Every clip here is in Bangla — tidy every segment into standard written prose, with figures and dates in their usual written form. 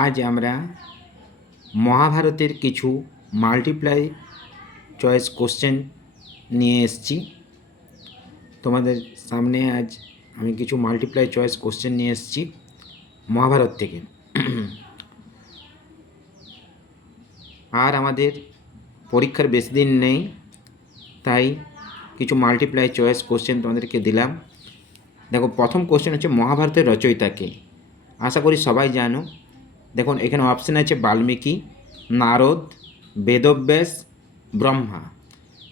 আজ আমরা মহাভারতের কিছু মাল্টিপ্লাই চয়েস কোশ্চেন নিয়ে এসেছি। তোমাদের সামনে আজ আমি কিছু মাল্টিপ্লাই চয়েস কোশ্চেন নিয়ে এসেছি মহাভারত থেকে। আর আমাদের পরীক্ষার বেশি দিন নেই, তাই কিছু মাল্টিপ্লাই চয়েস কোশ্চেন তোমাদেরকে দিলাম। দেখো, প্রথম কোশ্চেন হচ্ছে মহাভারতের রচয়িতাকে। আশা করি সবাই জানো। দেখুন, এখানে অপশান আছে বাল্মীকি, নারদ, বেদব্যাস, ব্রহ্মা।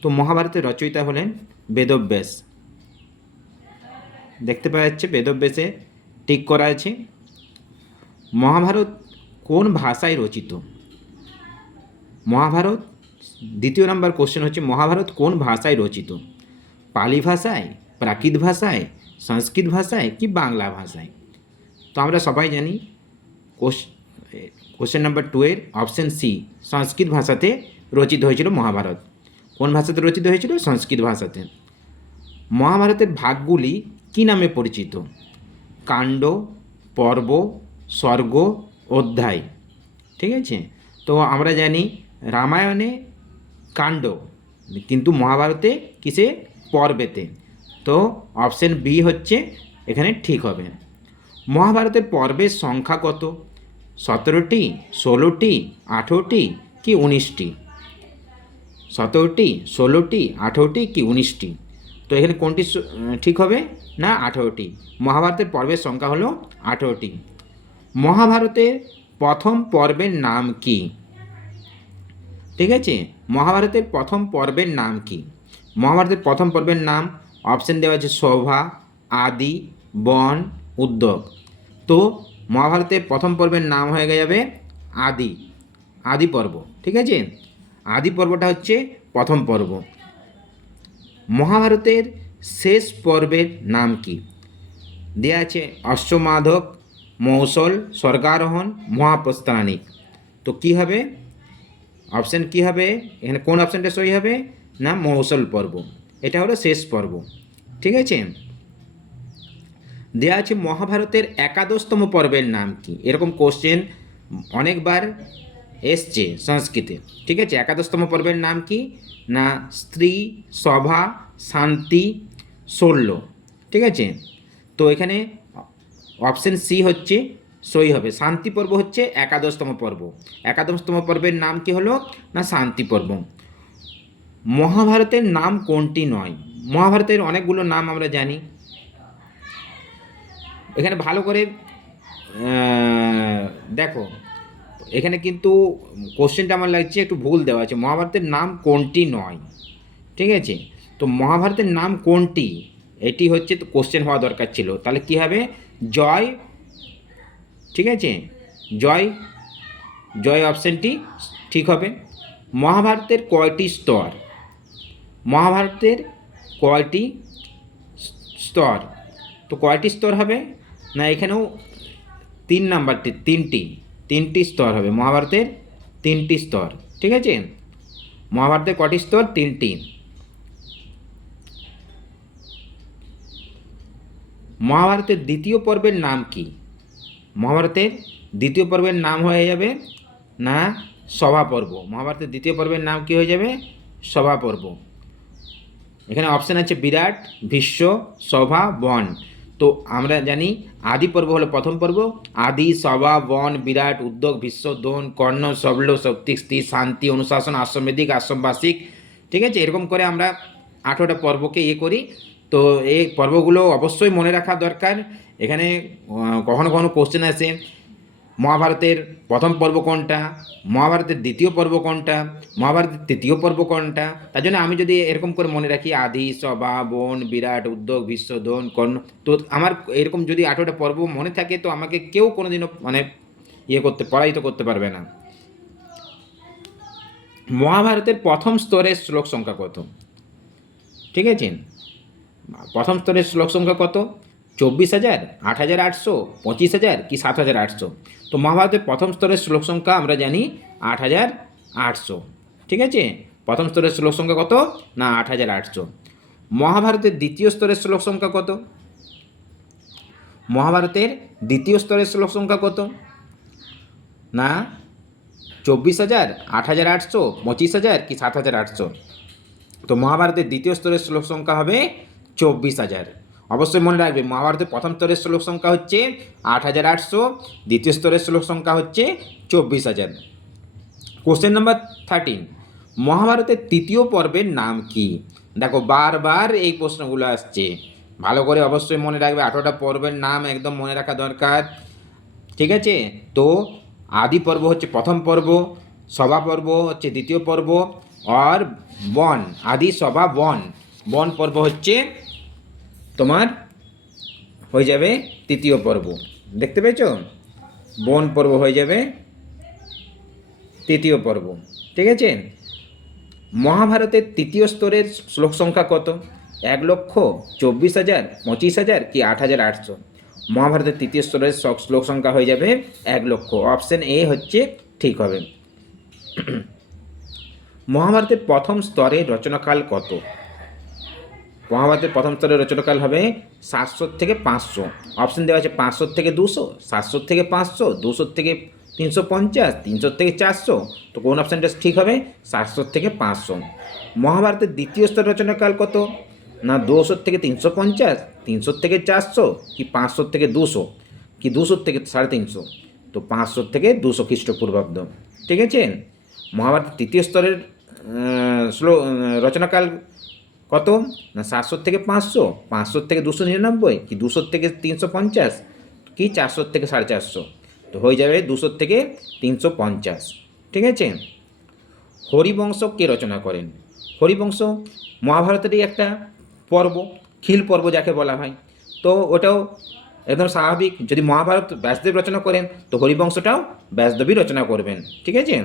তো মহাভারতের রচয়িতা হলেন বেদব্যাস। দেখতে পাওয়া যাচ্ছে বেদব্যাসে টিক করা আছে। মহাভারত কোন ভাষায় রচিত? মহাভারত, দ্বিতীয় নম্বর কোশ্চেন হচ্ছে মহাভারত কোন ভাষায় রচিত? পালি ভাষায়, প্রাকৃত ভাষায়, সংস্কৃত ভাষায় কি বাংলা ভাষায়? তো আমরা সবাই জানি কোশ্চেন নাম্বার 2 এর অপশন সি, সংস্কৃত ভাষাতে রচিত হয়েছিল মহাভারত। কোন ভাষাতে রচিত হয়েছিল? সংস্কৃত ভাষাতে। মহাভারতের ভাগগুলি কী নামে পরিচিত? কাণ্ড, পর্ব, স্বর্গ, অধ্যায়। ঠিক আছে, তো আমরা জানি রামায়ণে কাণ্ড, কিন্তু মহাভারতে কিসে? পর্বেতে। তো অপশন বি হচ্ছে এখানে ঠিক হবে। মহাভারতের পর্বের সংখ্যা কত? 17টি, 16টি, 18টি কি 19টি? 17টি, 16টি, 18টি কি 19টি? তো এখানে কোনটি ঠিক হবে? না, 18টি। মহাভারতের পর্বের সংখ্যা হলো 18টি। মহাভারতের প্রথম পর্বের নাম কি? ঠিক আছে, মহাভারতের প্রথম পর্বের নাম কি? মহাভারতের প্রথম পর্বের নাম অপশন দেওয়া আছে সভা, আদি, বন, উদ্যোগ। তো মহাভারতের প্রথম পর্বের নাম হয়ে যাবে আদি, আদি পর্ব। ঠিক আছে, আদি পর্বটা হচ্ছে প্রথম পর্ব। মহাভারতের শেষ পর্বের নাম কি? দেওয়া আছে অশ্বমাধক, মৌসল, স্বর্গারোহণ, মহাপ্রস্থানিক। তো কি হবে? অপশান কি হবে এখানে? কোন অপশানটা সই হবে? না, মৌসল পর্ব। এটা হলো শেষ পর্ব। ঠিক আছে, দেওয়া আছে মহাভারতের একাদশতম পর্বের নাম কি? এরকম কোশ্চেন অনেকবার এসছে সংস্কৃতে। ঠিক আছে, একাদশতম পর্বের নাম কি? না, স্ত্রী, সভা, শান্তি, শল্য। ঠিক আছে, তো এখানে অপশন সি হচ্ছে সই হবে। শান্তি পর্ব হচ্ছে একাদশতম পর্ব। একাদশতম পর্বের নাম কি হলো? না, শান্তি পর্ব। মহাভারতের নাম কোনটি নয়? মহাভারতের অনেকগুলো নাম আমরা জানি। এখানে ভালো করে দেখো, এখানে কিন্তু কোশ্চেনটা আমার লাগছে একটু ভুল দেওয়া আছে। মহাভারতের নাম কোনটি নয়, ঠিক আছে? তো মহাভারতের নাম কোনটি, এটি হচ্ছে তো কোশ্চেন হওয়া দরকার ছিল। তাহলে কি হবে? জয়। ঠিক আছে, জয়, জয় অপশানটি ঠিক হবে। মহাভারতের কয়টি স্তর? মহাভারতের কয়টি স্তর? তো কয়টি স্তর হবে? না, এখানেও 3 নাম্বারটি, তিনটি স্তর হবে। মহাভারতের 3টি স্তর। ঠিক আছে, মহাভারতের কয়টি স্তর? 3টি। মহাভারতের দ্বিতীয় পর্বের নাম কি? মহাভারতের দ্বিতীয় পর্বের নাম হয়ে যাবে না সভা পর্ব। মহাভারতের দ্বিতীয় পর্বের নাম কি হয়ে যাবে? সভা পর্ব। এখানে অপশান আছে বিরাট, ভীষ্ম, সভা, বন। তো আমরা জানি আদি পর্ব হলো প্রথম পর্ব। আদি, সভা, বন, বিরাট, উদ্যোগ, ভীষ্ম, দোন, কর্ণ, শল্য, সৌপ্তিক, স্থির, শান্তি, অনুশাসন, আশ্রমেধিক, আশ্রমবাসিক। ঠিক আছে, এরকম করে আমরা 18টা পর্বকে করি। তো এই পর্বগুলো অবশ্যই মনে রাখা দরকার। এখানে কখনো কখনো কোশ্চেন আসে মহাভারতের প্রথম পর্ব কোনটা, মহাভারতের দ্বিতীয় পর্ব কোনটা, মহাভারতের তৃতীয় পর্ব কোনটা। তার জন্য আমি যদি এরকম করে মনে রাখি আদি, সভা, বন, বিরাট, উদ্যোগ, ভীষ্ম, দোন, কর্ণ, তো আমার এরকম যদি 18টা পর্ব মনে থাকে, তো আমাকে কেউ কোনোদিনও মানে পরাজিত করতে পারবে না। মহাভারতের প্রথম স্তরের শ্লোক সংখ্যা কত? ঠিক আছে, প্রথম স্তরের শ্লোক সংখ্যা কত? 24,000, 8,800, 25,000 কি 7,800? তো মহাভারতের প্রথম স্তরের শ্লোক সংখ্যা আমরা জানি 8,800। ঠিক আছে, প্রথম স্তরের শ্লোক সংখ্যা কত? না, 8,800। মহাভারতের দ্বিতীয় স্তরের শ্লোক সংখ্যা কত? মহাভারতের দ্বিতীয় স্তরের শ্লোক সংখ্যা কত? না 24,000, 8,800, 25,000 কি 7,800? তো মহাভারতের দ্বিতীয় স্তরের শ্লোক সংখ্যা হবে 24,000। অবশ্যই মনে রাখবে মহাভারতের প্রথম স্তরের শ্লোক সংখ্যা হচ্ছে 8,800, দ্বিতীয় স্তরের শ্লোক সংখ্যা হচ্ছে 24,000। কোশ্চেন নাম্বার 13, মহাভারতের তৃতীয় পর্বের নাম কি? দেখো বারবার এই প্রশ্নগুলো আসছে, ভালো করে অবশ্যই মনে রাখবে, 18টা পর্বের নাম একদম মনে রাখা দরকার, ঠিক আছে? তো আদি পর্ব হচ্ছে প্রথম পর্ব, সভা পর্ব হচ্ছে দ্বিতীয় পর্ব, আর বন আদি সভা বন বন পর্ব হচ্ছে তোমার হয়ে যাবে তৃতীয় পর্ব। দেখতে পেয়েছো? বন পর্ব হয়ে যাবে তৃতীয় পর্ব, ঠিক আছে? মহাভারতের তৃতীয় স্তরের শ্লোক সংখ্যা কত? 1,24,000, 25,000 কি 8,800? মহাভারতের তৃতীয় স্তরের শ্লোক সংখ্যা হয়ে যাবে 1,00,000। অপশন এ হচ্ছে ঠিক হবে। মহাভারতের প্রথম স্তরের রচনাকাল কত? মহাভারতের প্রথম স্তরের রচনাকাল হবে 700 থেকে 500। অপশন দেওয়া আছে 500 থেকে 200, 700 থেকে 500, 200 থেকে 350, 300 থেকে 400। তো কোন অপশানটা ঠিক হবে? 700 থেকে 500। মহাভারতের দ্বিতীয় স্তর রচনাকাল কত? না 200 থেকে 350, 300 থেকে 400 কি 500 থেকে 200 কি 200 থেকে 350? তো 500 থেকে 200 খ্রিস্টপূর্বাব্দ, ঠিক আছে? মহাভারতের তৃতীয় স্তরের রচনাকাল কত? না 700 থেকে 500, 500 থেকে 299 কি 200 থেকে 350 কি 400 থেকে 450? তো হয়ে যাবে 200 থেকে 350, ঠিক আছে? হরিবংশ কে রচনা করেন? হরিবংশ মহাভারতেরই একটা পর্ব, খিল পর্ব যাকে বলা হয়। তো ওটাও একদম স্বাভাবিক, যদি মহাভারত ব্যাসদেব রচনা করেন তো হরিবংশটাও ব্যাসদেবই রচনা করবেন, ঠিক আছে?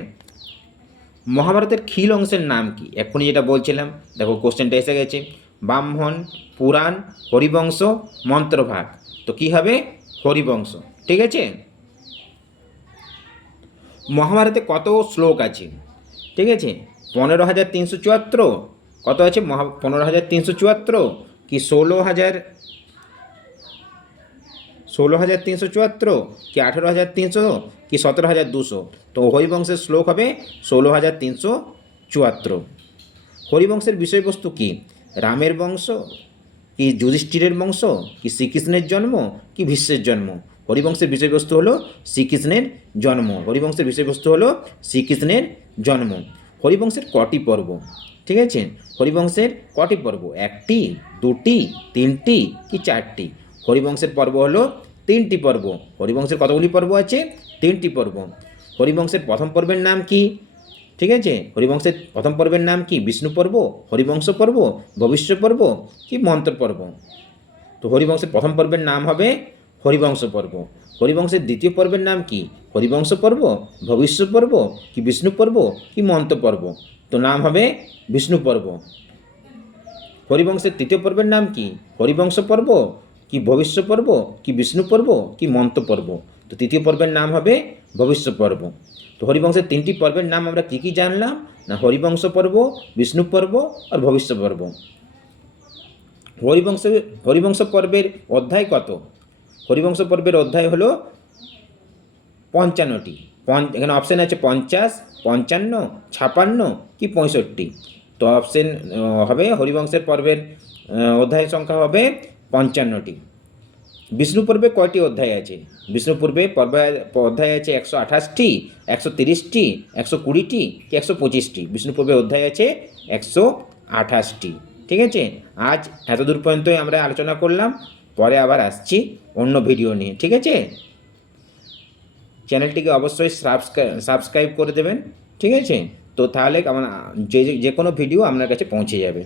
মহাভারতের খিল অংশের নাম কি? এক্ষুনি যেটা বলছিলাম, দেখো কোশ্চেনটা এসে গেছে, ব্রাহ্মণ, পুরাণ, হরিবংশ, মন্ত্রভাগ। তো কি হবে? হরিবংশ, ঠিক আছে? মহাভারতে কত শ্লোক আছে? ঠিক আছে, 15,374। কত আছে? 15,374 কি 16,374 কি 18,300 কি 17,200? তো হরিবংশের শ্লোক হবে 16,374। হরিবংশের বিষয়বস্তু কি? রামের বংশ কি যুধিষ্ঠিরের বংশ কি শ্রীকৃষ্ণের জন্ম কি ভীষ্মের জন্ম? হরিবংশের বিষয়বস্তু হলো শ্রীকৃষ্ণের জন্ম। হরিবংশের বিষয়বস্তু হলো শ্রীকৃষ্ণের জন্ম। হরিবংশের কটি পর্ব? ঠিক আছে, হরিবংশের কটি পর্ব? 1টি, 2টি, 3টি কি 4টি? হরিবংশের পর্ব হলো 3টি পর্ব। হরিবংশের কতগুলি পর্ব আছে? 3টি পর্ব। হরিবংশের প্রথম পর্বের নাম কি? ঠিক আছে, হরিবংশের প্রথম পর্বের নাম কি? বিষ্ণু পর্ব, হরিবংশ পর্ব, ভবিষ্য পর্ব কি মন্ত্র পর্ব? তো হরিবংশের প্রথম পর্বের নাম হবে হরিবংশ পর্ব। হরিবংশের দ্বিতীয় পর্বের নাম কি? হরিবংশ পর্ব, ভবিষ্য পর্ব কি বিষ্ণু পর্ব কি মন্ত্র পর্ব? তো নাম হবে বিষ্ণু পর্ব। হরিবংশের তৃতীয় পর্বের নাম কি? হরিবংশ পর্ব কি ভবিষ্য পর্ব কি বিষ্ণু পর্ব কি মন্ত্র পর্ব? তো তৃতীয় পর্বের নাম হবে ভবিষ্য পর্ব। তো হরিবংশের 3টি পর্বের নাম আমরা কী কী জানলাম? না হরিবংশ পর্ব, বিষ্ণু পর্ব আর ভবিষ্য পর্ব। হরিবংশ পর্বের অধ্যায় কত? হরিবংশ পর্বের অধ্যায় হলো 55টি। এখানে অপশান আছে 50, 55, 56 কি 65? তো অপশান হবে হরিবংশের পর্বের অধ্যায় সংখ্যা হবে 55টি। বিষ্ণু পর্বে কয়টি অধ্যায় আছে? বিষ্ণু পর্বে অধ্যায় আছে 128টি, 130টি, 120টি কি 125টি? বিষ্ণু পর্বে অধ্যায় আছে 128টি, ঠিক আছে? আজ এতদূর পর্যন্তই আমরা আলোচনা করলাম, পরে আবার আসছি অন্য ভিডিও নিয়ে, ঠিক আছে? চ্যানেলটিকে অবশ্যই সাবস্ক্রাইব করে দেবেন, ঠিক আছে? তো তাহলে যে কোনো ভিডিও আপনার কাছে পৌঁছে যাবে।